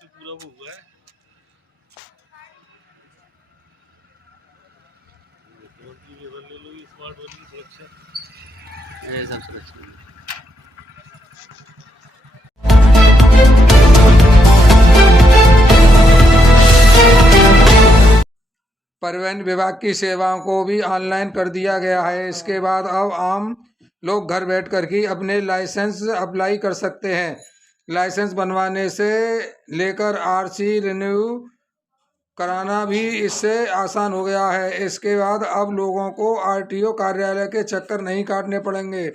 से पूरा वो हुआ है। फोन की लेवल ले लो, स्मार्ट फोन की सुरक्षा ये सब सुरक्षा। परिवहन विभाग की सेवाओं को भी ऑनलाइन कर दिया गया है। इसके बाद अब आम लोग घर बैठकर ही अपने लाइसेंस अप्लाई कर सकते हैं। लाइसेंस बनवाने से लेकर आरसी रिन्यू कराना भी इससे आसान हो गया है। इसके बाद अब लोगों को आरटीओ कार्यालय के चक्कर नहीं काटने पड़ेंगे।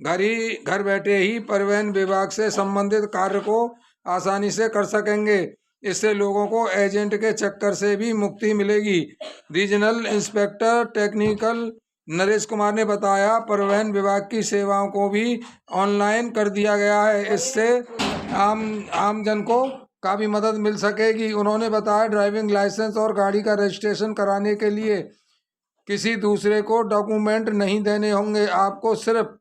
घर बैठे ही परिवहन विभाग से संबंधित कार्य को आसानी से कर सकेंगे। इससे लोगों को एजेंट के चक्कर से भी मुक्ति मिलेगी। Regional inspector technical Naresh Kumar ने बताया, परिवहन विभाग की सेवाओं को भी ऑनलाइन कर दिया गया है। इससे आम जन को काफ़ी मदद मिल सकेगी। उन्होंने बताया, ड्राइविंग लाइसेंस और गाड़ी का रजिस्ट्रेशन कराने के लिए किसी दूसरे को डॉक्यूमेंट नहीं देने होंगे। आपको सिर्फ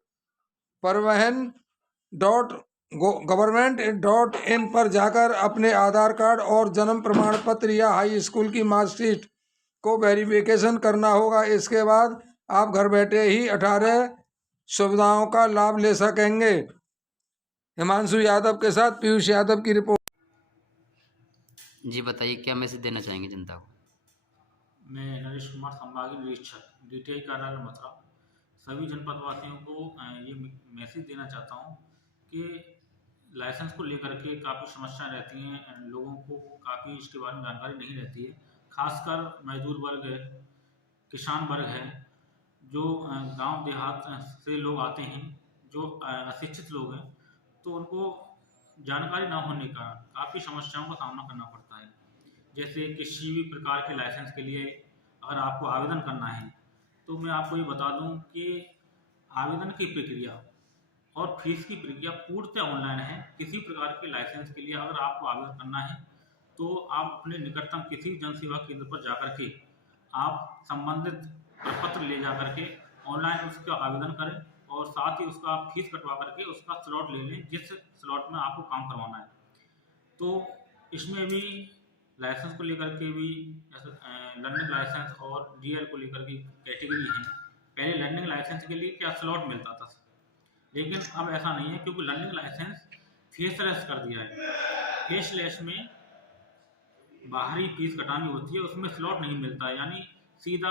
परिवहन.gov.in पर जाकर अपने आधार कार्ड और जन्म प्रमाण पत्र या हाई स्कूल की मार्कशीट को वेरिफिकेशन करना होगा। इसके बाद आप घर बैठे ही 18 सुविधाओं का लाभ ले सकेंगे। हिमांशु यादव के साथ पीयूष यादव की रिपोर्ट। जी बताइए, क्या मैसेज देना चाहेंगे जनता को? मैं नरेश कुमार, संभागीय निरीक्षक डीटीआई कार्यालय मथुरा, सभी जनपद वासियों को ये मैसेज देना चाहता हूँ कि लाइसेंस को लेकर के काफ़ी समस्याएं रहती हैं। लोगों को काफ़ी इसके बारे में जानकारी नहीं रहती है। खासकर मजदूर वर्ग है, किसान वर्ग है, जो गांव देहात से लोग आते हैं, जो अशिक्षित लोग हैं, तो उनको जानकारी ना होने का काफ़ी समस्याओं का सामना करना पड़ता है। जैसे किसी भी प्रकार के लाइसेंस के लिए अगर आपको आवेदन करना है, तो मैं आपको ये बता दूं कि आवेदन की प्रक्रिया और फीस की प्रक्रिया पूर्णतः ऑनलाइन है। किसी प्रकार के लाइसेंस के लिए अगर आपको आवेदन करना है, तो आप अपने निकटतम किसी जन सेवा केंद्र पर जाकर के आप संबंधित प्रपत्र ले जाकर के ऑनलाइन उसका आवेदन करें और साथ ही उसका फीस कटवा करके उसका स्लॉट ले लें, जिस स्लॉट में आपको काम करवाना है। तो इसमें भी लाइसेंस को लेकर के भी जैसे लर्निंग लाइसेंस और डीएल को लेकर की कैटेगरी है। पहले लर्निंग लाइसेंस के लिए क्या स्लॉट मिलता था, लेकिन अब ऐसा नहीं है, क्योंकि लर्निंग लाइसेंस फेसलेस कर दिया है। फेसलेस में बाहरी फीस कटानी होती है, उसमें स्लॉट नहीं मिलता है, यानी सीधा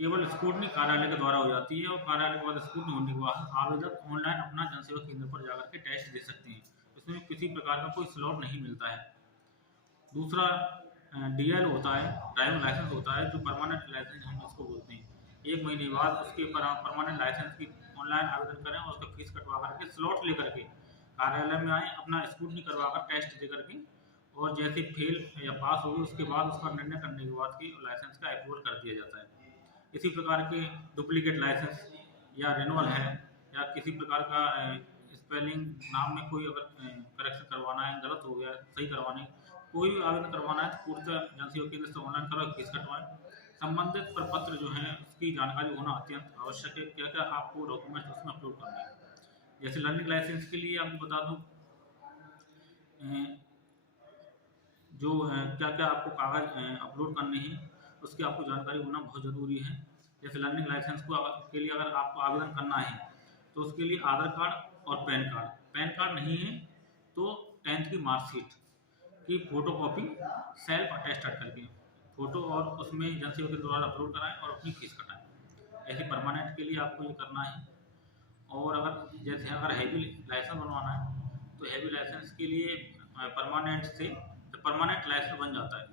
केवल स्कूटनी कार्यालय के द्वारा हो जाती है और कार्यालय के बाद स्कूटनी होने के बाद आवेदक ऑनलाइन अपना जनसेवा केंद्र पर जाकर के टेस्ट दे सकते हैं। इसमें किसी प्रकार का कोई स्लॉट नहीं मिलता है। दूसरा डीएल होता है, ड्राइविंग लाइसेंस होता है, जो परमानेंट लाइसेंस हम इसको बोलते हैं। 1 महीने बाद उसके परमानेंट लाइसेंस की ऑनलाइन आवेदन करें और उसका फीस कटवा करके स्लॉट लेकर के कार्यालय में आए, अपना स्कूटनी करवा कर टेस्ट दे करके, और जैसे फेल या पास होगी उसके बाद उसका निर्णय करने के बाद की लाइसेंस का अप्रूवल कर दिया जाता है। इसी प्रकार के डुप्लीकेट लाइसेंस या रिन्यूअल है, या किसी प्रकार का स्पेलिंग नाम में कोई अगर करेक्शन करवाना है, गलत हो गया सही करवाने, कोई भी आवेदन करवाना है, तो पूर्णतः जनसेवा केंद्र से ऑनलाइन करो, फीस कटवाएं। संबंधित प्रपत्र जो है उसकी जानकारी होना अत्यंत आवश्यक है। क्या क्या आपको डॉक्यूमेंट्स उसमें अपलोड करना है। जैसे लर्निंग लाइसेंस के लिए आपको बता दूं, जो क्या क्या आपको कागज अपलोड करने हैं, उसकी आपको जानकारी होना बहुत ज़रूरी है। जैसे लर्निंग लाइसेंस को के लिए अगर आपको आवेदन करना है, तो उसके लिए आधार कार्ड और पैन कार्ड, पैन कार्ड नहीं है तो 10th की मार्कशीट की फोटोकॉपी सेल्फ अटेस्टेड करके फोटो, और उसमें जनसेवा के द्वारा अपलोड कराएं और अपनी फीस कटाएं। ऐसे परमानेंट के लिए आपको ये करना है। और अगर जैसे अगर हैवी लाइसेंस बनवाना है, तो हैवी लाइसेंस के लिए परमानेंट से परमानेंट लाइसेंस बन जाता है,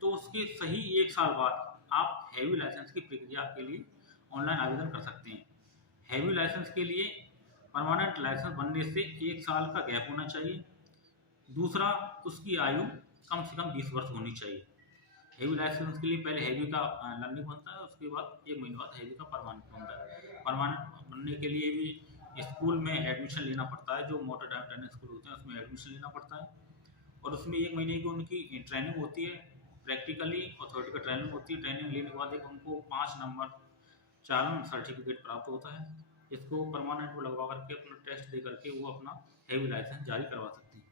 तो उसके सही 1 साल बाद आप हैवी लाइसेंस की प्रक्रिया के लिए ऑनलाइन आवेदन कर सकते हैं। हैवी लाइसेंस के लिए परमानेंट लाइसेंस बनने से 1 साल का गैप होना चाहिए। दूसरा, उसकी आयु कम से कम 20 वर्ष होनी चाहिए। हैवी लाइसेंस के लिए पहले हैवी का लर्निंग बनता है, उसके बाद 1 महीने बाद हैवी का परमानेंट बनता है। परमानेंट बनने के लिए भी स्कूल में एडमिशन लेना पड़ता है, जो मोटर ड्राइविंग ट्रेनिंग स्कूल होते हैं उसमें एडमिशन लेना पड़ता है, और उसमें 1 महीने की उनकी ट्रेनिंग होती है, प्रैक्टिकली और थ्योरेटिकल ट्रेनिंग होती है। ट्रेनिंग लेने के बाद एक उनको 5 नंबर चालन सर्टिफिकेट प्राप्त होता है। इसको परमानेंट को लगवा करके अपना टेस्ट दे करके वो अपना हैवी लाइसेंस जारी करवा सकते हैं।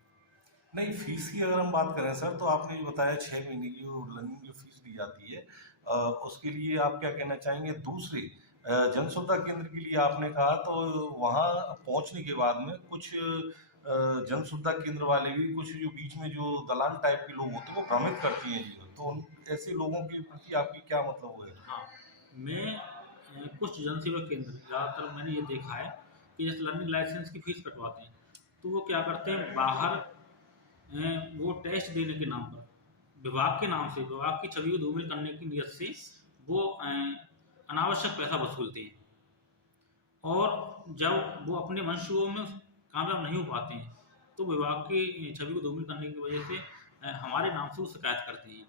नहीं, फीस की अगर हम बात करें सर, तो आपने जो बताया 6 महीने की जो लर्निंग जो फीस दी जाती है, उसके लिए आप क्या कहना चाहेंगे? दूसरे जन सुविधा केंद्र के लिए आपने कहा, तो वहाँ पहुँचने के बाद में कुछ जन सुविधा केंद्र वाले भी कुछ जो बीच में जो दलाल टाइप के लोग होते हैं वो भ्रमित करती हैं जी, तो उन ऐसे लोगों के प्रति आपकी क्या मतलब है? हाँ, मैं कुछ जन सेवा केंद्र ज़्यादातर मैंने ये देखा है कि जैसे लर्निंग लाइसेंस की फीस कटवाते हैं, तो वो क्या करते हैं बाहर वो टेस्ट देने के नाम पर विभाग के नाम से विभाग की छवि को धूमिल करने की नीयत से वो अनावश्यक पैसा वसूलते हैं, और जब वो अपने मंशूओं में कामयाब नहीं हो पाते हैं तो विभाग की छवि को धूमिल करने की वजह से हमारे नाम से वो शिकायत करते हैं,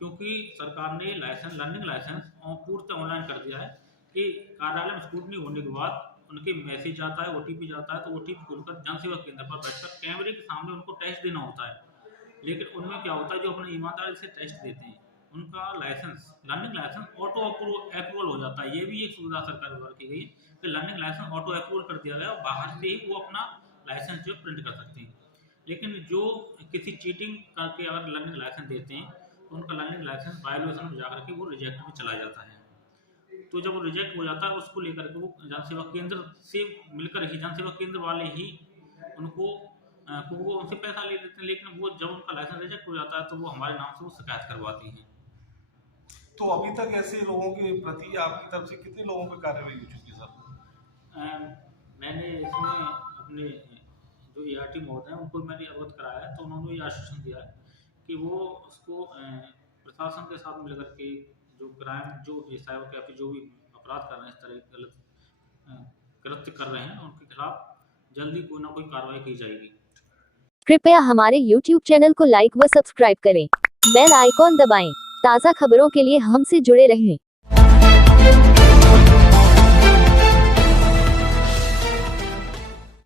क्योंकि सरकार ने लर्निंग लाइसेंस पूर्णतः ऑनलाइन कर दिया है कि कार्यालय में स्क्रूटनी होने के बाद उनके मैसेज आता है, ओटीपी जाता है, तो ओटीपी खोलकर जन सेवा केंद्र पर बैठकर कैमरे के सामने उनको टेस्ट देना होता है। लेकिन उनमें क्या होता है, जो अपने ईमानदारी से टेस्ट देते हैं उनका licence learning licence auto approval हो जाता है। ये भी एक सुविधा सरकार द्वारा की गई है कि लर्निंग लाइसेंस ऑटो अप्रूवल कर दिया गया और बाहर से ही वो अपना लाइसेंस जो प्रिंट कर सकते हैं। लेकिन जो किसी चीटिंग करके अगर लर्निंग लाइसेंस देते हैं तो उनका लर्निंग लाइसेंस वायलेशन में जाकर के वो रिजेक्ट में चला जाता है। तो जब वो रिजेक्ट हो जाता है उसको लेकर के वो जन सेवा केंद्र से मिलकर ही जन सेवा केंद्र वाले ही उनको वो उनसे पैसा ले लेते हैं, लेकिन वो जब उनका लाइसेंस रिजेक्ट हो जाता है तो वो हमारे नाम से वो शिकायत करवाती हैं। तो अभी तक ऐसे लोगों के प्रति आपकी तरफ से कितने लोगों पर कार्रवाई हो चुकी है सर? मैंने इसमें अपने जो ART महोदय हैं उनको मैंने अवगत कराया है, तो उन्होंने ये आश्वासन दिया है कि वो उसको प्रशासन के साथ मिलकर के जो क्राइम जो साइबर कैफे जो भी अपराध कर रहे हैं, इस तरह के गलत कृत्य कर रहे हैं, उनके खिलाफ जल्दी कोई ना कोई कार्रवाई की जाएगी। कृपया हमारे YouTube चैनल को लाइक व सब्सक्राइब करें। बेल आइकॉन दबाएं। ताज़ा खबरों के लिए हमसे जुड़े रहें।